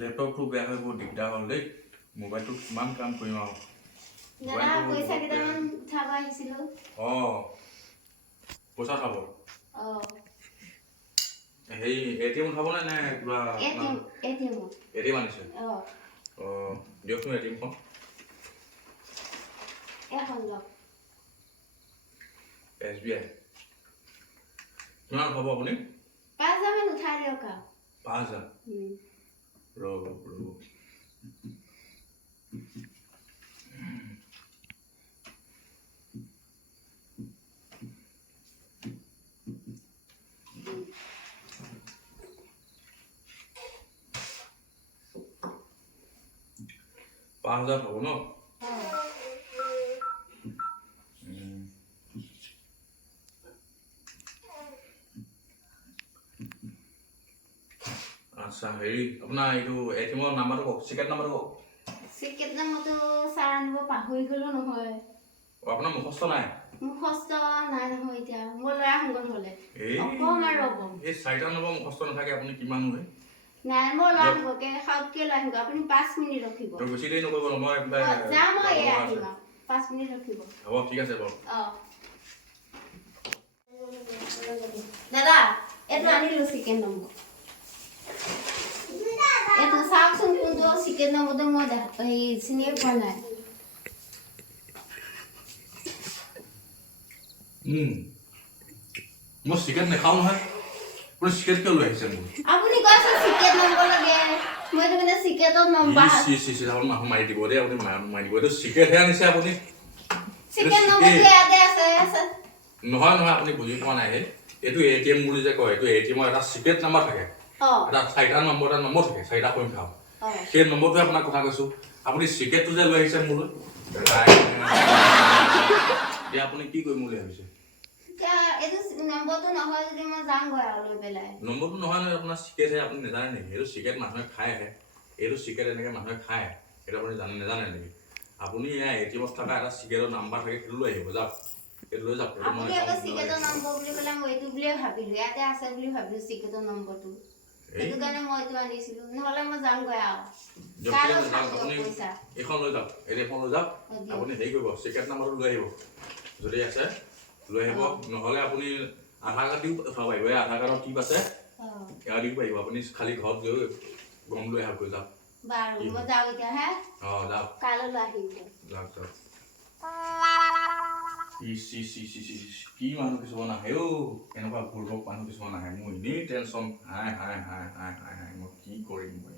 লেপটপটো বেয়া হৈ বহুত দিগদাৰ হ'ল দেই মোবাইলটো কিমান কাম কৰিম আৰু দাদা পইচা কেইটামান উঠাব আহিছিলো পইচা খাব হেৰি এটিএম উঠাব নে কিবা এটিএম আনিছে দিয়কচোন এটিএমখন SBI কিমান হ'ব আপুনি 5,000 মান উঠাই দিয়ক 5,000 ৰ'ব 5,000 হ'ব ন আচ্ছা হেৰি আপোনাৰ এইটো এটিএমৰ নাম্বাৰটো কওক চিক্ৰেট নাম্বাৰটো ছাৰ আনিব পাহৰি গ'লো নহয় আপোনাৰ মুখস্থ নাই নহয় এতিয়া মোৰ ল'ৰা সংগত হ'লে অকমান ৰ'ব এই 4টা নম্বৰ মুখস্থ নাথাকে আপুনি কিমান হয় নাই মোৰ ল'ৰা সংগকে খাওঁতকে লৈ আহিব আপুনি 5 মিনিট ৰখিব তো বেছি দেৰি নকৰিব মই যাম মই আহিম 5 মিনিট ৰখিব হ'ব ঠিক আছে বাৰু দাদা এইটো আনিলো চিকেন নম্বৰ এইটো চাওকচোন কোনটো চিকেন নম্বৰটো মই চিনিয়ে পোৱা নাই মই চিকেন নাখাওঁ নহয় আপুনি চিকেন কিয় লৈ আহিছে মোক আপুনি কৈছে চিকেন নম্বৰ লাগে মই তো মানে চিকেনৰ নম্বৰ আপুনি মানুহ মাৰি দিব দেই আপুনি মাৰি দিব এইটো চিকেনহে আনিছে আপুনি চিকেন নম্বৰটো ইয়াতে আছে নহয় আপুনি বুজি পোৱা নাই এইটো এটিএম বুলি যে কয় এইটো এটিএমৰ এটা চিক্ৰেট নাম্বাৰ থাকে এটা 4টা নম্বৰ থাকে 4টা সংখ্যা সেই নম্বৰটোৱে আপোনাক কথা কৈছো আপুনি চিক্ৰেটটো যে লৈ আহিছে মোলৈ এতিয়া আপুনি কি কৰিম বুলি ভাবিছে এইটো নম্বৰটো নহয় যদি মই যামগৈ আৰু লৈ পেলাই নম্বৰটো নহয় আপোনাৰ চিক্ৰেটহে আপুনি নেজানে নেকি এইটো চিক্ৰেট মানুহে খায়হে এইটো চিক্ৰেট এনেকৈ মানুহে খায় এইটো আপুনি নেজানে নেকি আপুনি এটিএমত থকা এটা চিক্ৰেটৰ নাম্বাৰ থাকে সেইটো লৈ আহিব যাওক সেইটো লৈ যাওক আপুনি এটা চিক্ৰেটৰ নম্বৰ বুলি ক'লে মই এইটো বুলিয়ে ভাবিলো ইয়াতে আছে বুলি ভাবিলো চিক্ৰেটৰ নম্বৰটো এইটো কাৰণে মই এইটো আনিছিলো নহ'লে মই যামগৈ আৰু পইচা এইখন লৈ যাওক এইখন লৈ যাওক আপুনি হেৰি কৰিব চিক্ৰেট নাম্বাৰটো লৈ আহিব যদি আছে লৈ আহিব নহ'লে আপুনি আধাৰ কাৰ্ড দিও উঠাব পাৰিব এই আধাৰ কাৰ্ডৰ টিপ আছে এয়া দিব পাৰিব আপুনি খালি ঘৰত গৈ গম লৈ আহক যাওক বাৰু মই যাওঁ এতিয়া হে যাওক কাইলৈ লৈ আহিম যাওক কি মানুহ কিছুমান আহে এনেকুৱা ভুলভক মানুহ কিছুমান আহে মোৰ এনেই টেনশ্যন হাই মই কি কৰিম মই